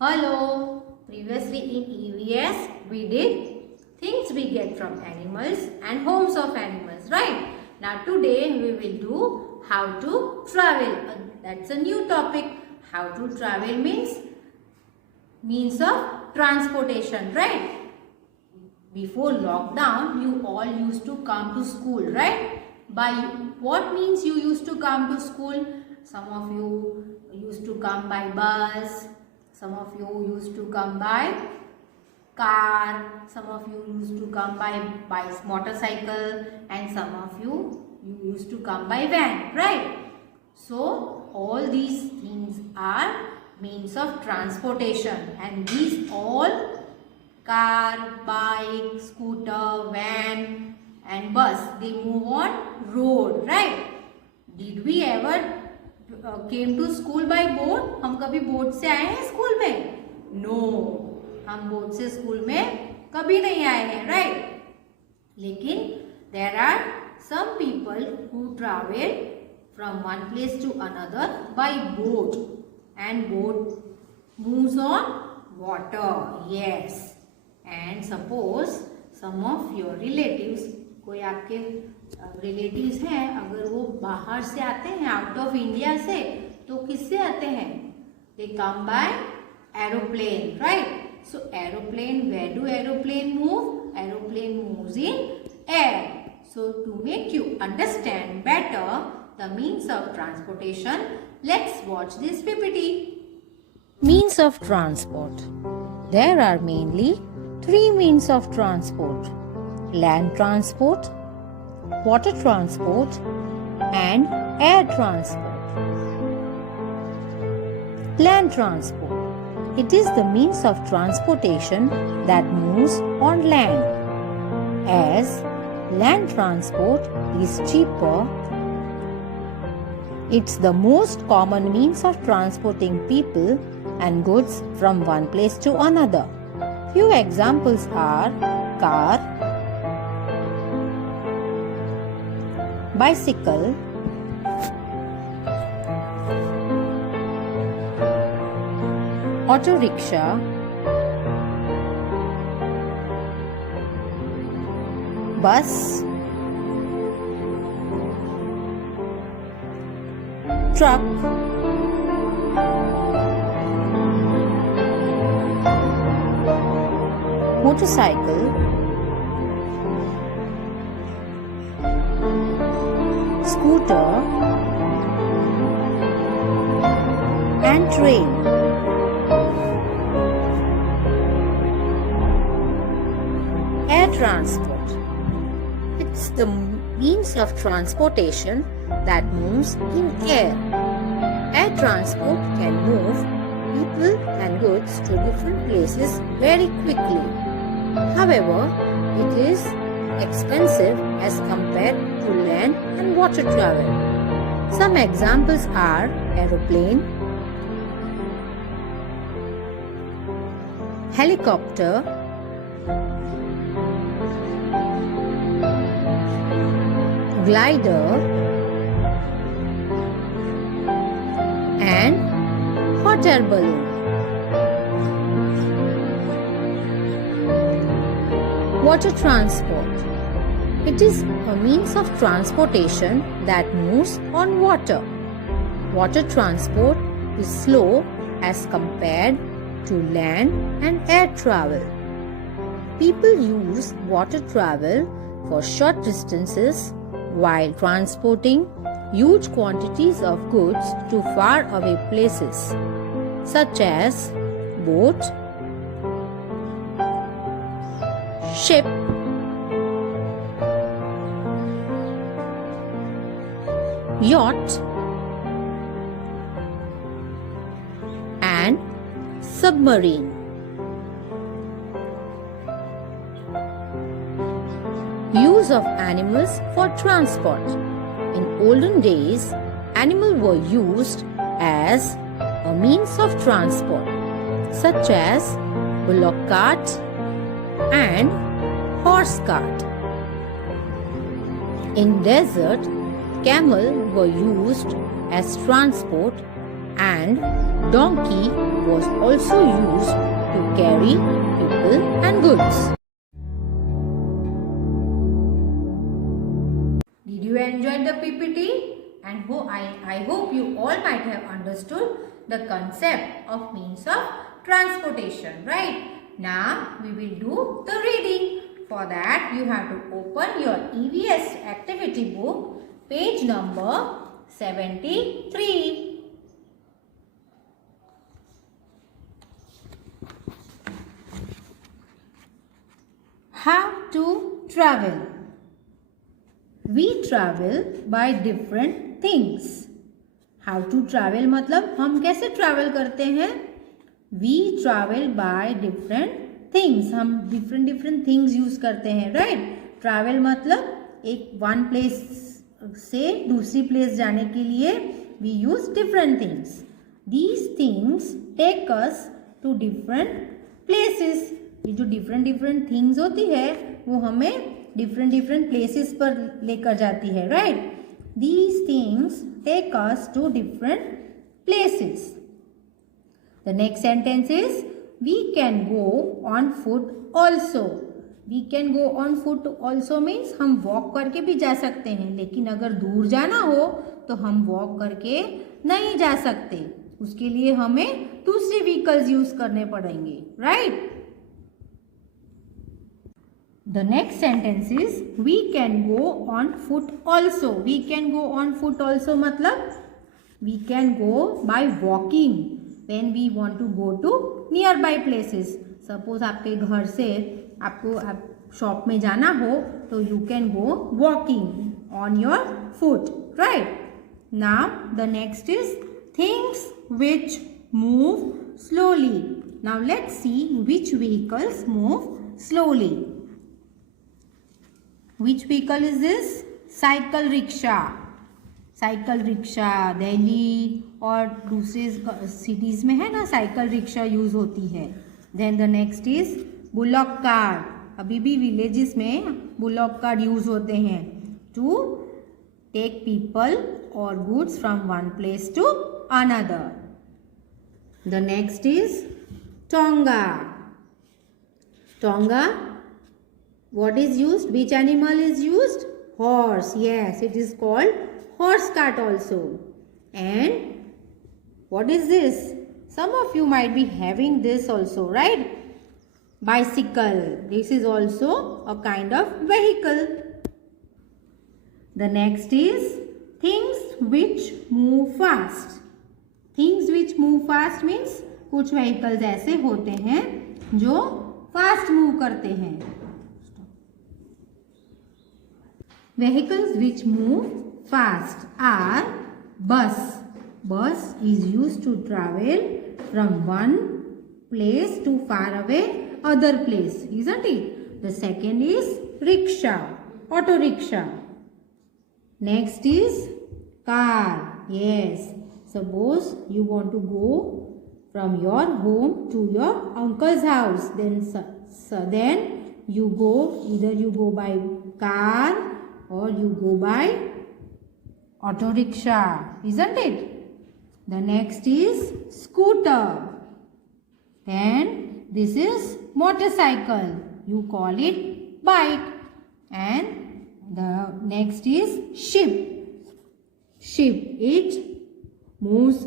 Hello. Previously in EVS we did things we get from animals and homes of animals, right? Now today we will do how to travel. That's a new topic. How to travel means of transportation, right? Before lockdown you all used to come to school, right? By what means you used to come to school? Some of you used to come by bus. Some of you used to come by car, some of you used to come by motorcycle, and some of you used to come by van, right? So all these things are means of transportation, and these all car, bike, scooter, van and bus, they move on road, right? Did we ever came to school by boat? हम कभी boat से आए हैं school में? No, हम boat से school में कभी नहीं आए हैं, right? लेकिन there are some people who travel from one place to another by boat, and boat moves on water. Yes, and suppose some of your relatives, कोई आपके रिलेटिव्स हैं, अगर वो बाहर से आते हैं आउट ऑफ इंडिया से, तो किससे आते हैं? They come by aeroplane, right? So aeroplane, where do aeroplane move? Aeroplane moves in air. So to make you understand better the means of transportation, let's watch this PPT. Means of transport. There are mainly three means of transport: land transport, water transport, and air transport. Land transport. It is the means of transportation that moves on land, as land transport is cheaper. It's the most common means of transporting people and goods from one place to another. Few examples are car, bicycle, auto rickshaw, bus, truck, motorcycle, scooter, and train. Air transport. It's the means of transportation that moves in air. Air transport can move people and goods to different places very quickly. However, it is expensive as compared to land and water travel. Some examples are aeroplane, helicopter, glider, and hot air balloon. Water transport. It is a means of transportation that moves on water. Water transport is slow as compared to land and air travel. People use water travel for short distances while transporting huge quantities of goods to far away places, such as boat, ship, yacht, and submarine. Use of animals for transport. In olden days, animals were used as a means of transport, such as bullock cart and horse cart. In desert, camel were used as transport, and donkey was also used to carry people and goods. Did you enjoy the PPT? And I hope you all might have understood the concept of means of transportation, right? Now we will do the reading. For that you have to open your EVS activity book, page number 73. How to travel? We travel by different things. How to travel मतलब हम कैसे travel करते हैं? We travel by different things. हम different things use करते हैं, right? Travel मतलब एक one place से दूसरी place जाने के लिए we use different things. These things take us to different places. ये जो different things होती है वो हमें different places पर लेकर जाती है, right? These things take us to different places. The next sentence is we can go on foot also. We can go on foot also means हम walk करके भी जा सकते हैं, लेकिन अगर दूर जाना हो तो हम walk करके नहीं जा सकते. उसके लिए हमें दूसरे vehicles use करने पड़ेंगे, right? The next sentence is we can go on foot also. We can go on foot also मतलब we can go by walking when we want to go to nearby places. Suppose आपके घर से आपको shop में जाना हो तो you can go walking on your foot, right? Now the next is things which move slowly. Now let's see which vehicles move slowly. Which vehicle is this? Cycle rickshaw. Cycle rickshaw Delhi और दूसरे cities में है ना, cycle rickshaw use होती है. Then the next is bullock cart. अभी भी villages में बुलॉक कार्ड यूज़ होते हैं टू टेक पीपल और goods from one place to another. The next is tonga. Tonga, what is used? Which animal is used? Horse. Yes, it is called horse cart also. And what is this? Some of you might be having this also, right? Bicycle. This is also a kind of vehicle. The next is things which move fast. Things which move fast means कुछ vehicles ऐसे होते हैं जो fast move करते हैं. Vehicles which move fast are bus. Bus is used to travel from one place to far away other place, isn't it? The second is rickshaw, auto rickshaw. Next is car. Yes, suppose you want to go from your home to your uncle's house, then you go, either you go by car or you go by auto rickshaw, isn't it? The next is scooter. Then this is motorcycle. You call it bike. And the next is ship. Ship, it moves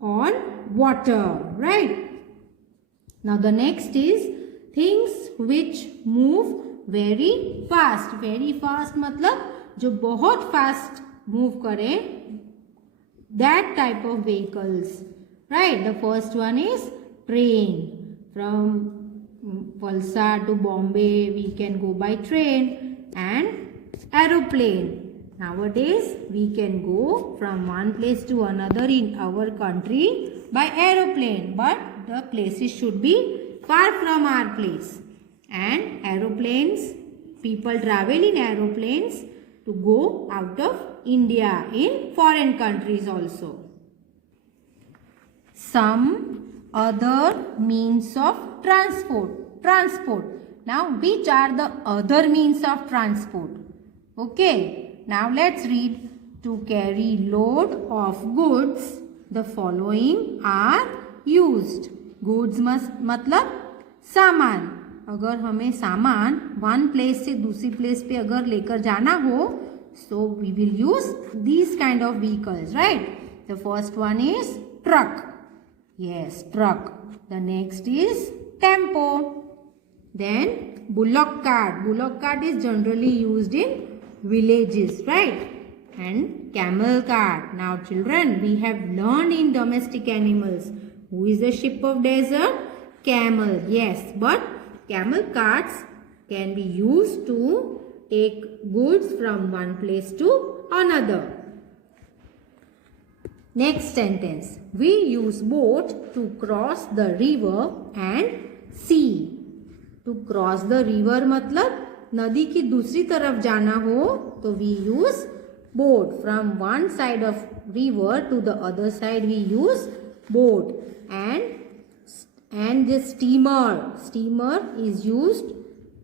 on water, right? Now the next is things which move very fast. Very fast मतलब जो बहुत fast move करे, that type of vehicles, right? The first one is train. From Valsad to Bombay we can go by train. And aeroplane. Nowadays we can go from one place to another in our country by aeroplane, but the places should be far from our place. And aeroplanes, people travel in aeroplanes to go out of India in foreign countries also. Some other means of transport. Now which are the other means of transport? Okay, now let's read. To carry load of goods the following are used. Goods मतलब सामान. अगर हमें सामान one place से दूसरी place पे अगर लेकर जाना हो, so we will use these kind of vehicles, right? The first one is truck. Yes, truck. The next is tempo. Then bullock cart. Bullock cart is generally used in villages, right? And camel cart. Now children, we have learned in domestic animals. Who is the sheep of desert? Camel. Yes, but camel carts can be used to take goods from one place to another. Next sentence. We use boat to cross the river and sea. To cross the river मतलब नदी की दूसरी तरफ जाना हो तो we use boat. From one side of river to the other side we use boat. And the steamer is used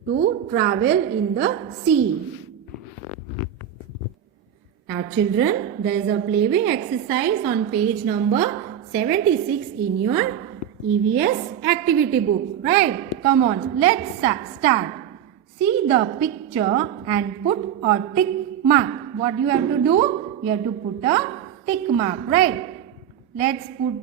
to travel in the sea. Now children, there is a playway exercise on page number 76 in your EVS activity book, right? Come on, let's start. See the picture and put a tick mark. What you have to do? You have to put a tick mark, right?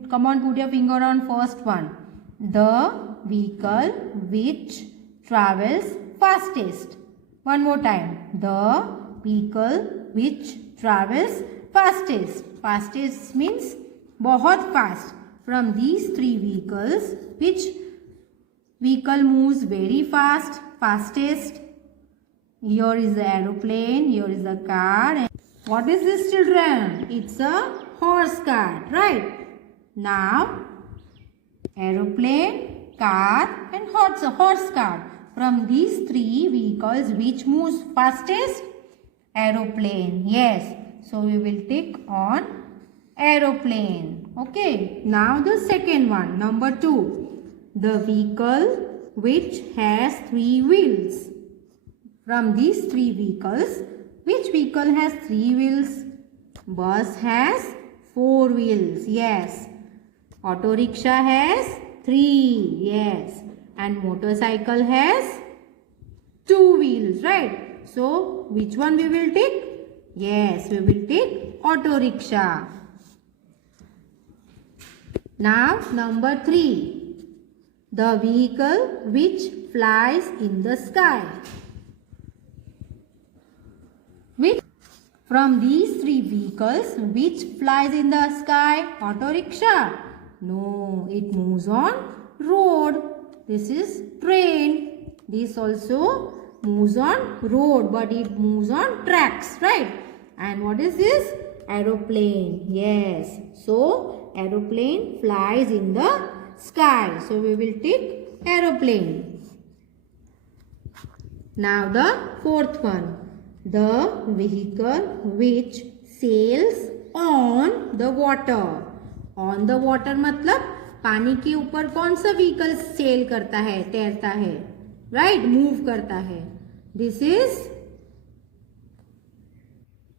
Come on, put your finger on first one. The vehicle which travels fastest. One more time. The vehicle which travels fastest. Fastest means बहुत fast. From these three vehicles, which vehicle moves very fast, fastest? Here is the aeroplane, here is the car. And what is this, children? It's a horse cart, right? Now, aeroplane, car and horse cart. From these three vehicles, which moves fastest? Aeroplane. Yes. So, we will tick on aeroplane. Okay. Now, the second one. Number 2. The vehicle which has 3 wheels. From these 3 vehicles, which vehicle has 3 wheels? Bus has 4 wheels. Yes. Auto rickshaw has 3. Yes. And motorcycle has 2 wheels, right? So, which one we will take? Yes, we will take auto rickshaw. Now, number 3. The vehicle which flies in the sky. From these 3 vehicles, which flies in the sky? Auto rickshaw? No, it moves on road. This is train. This also moves on road, but it moves on tracks, right? And what is this? Aeroplane. Yes. So, aeroplane flies in the sky. So, we will take aeroplane. Now, the fourth one. The vehicle which sails on the water. On the water मतलब पानी के ऊपर कौन सा vehicle cell करता है, तैरता है, राइट, मूव करता है?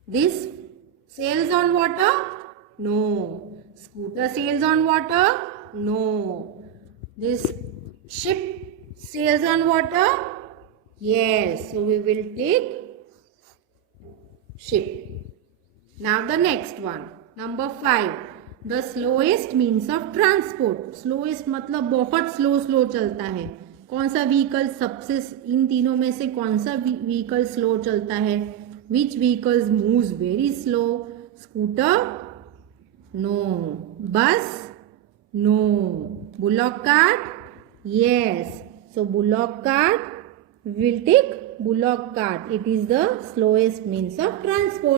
This sails on water? No. Scooter sails on water? No. This ship sails on water? Yes. So we will take ship. Now the next one. Number 5. The slowest means of transport. Slowest मतलब बहुत slow चलता है. कौन सा vehicle सबसे, इन तीनों में से कौन सा vehicle slow चलता है? Which vehicles moves very slow? Scooter? No. Bus? No. Bullock cart? Yes. So bullock cart, we will take bullock cart. It is the slowest means of transport.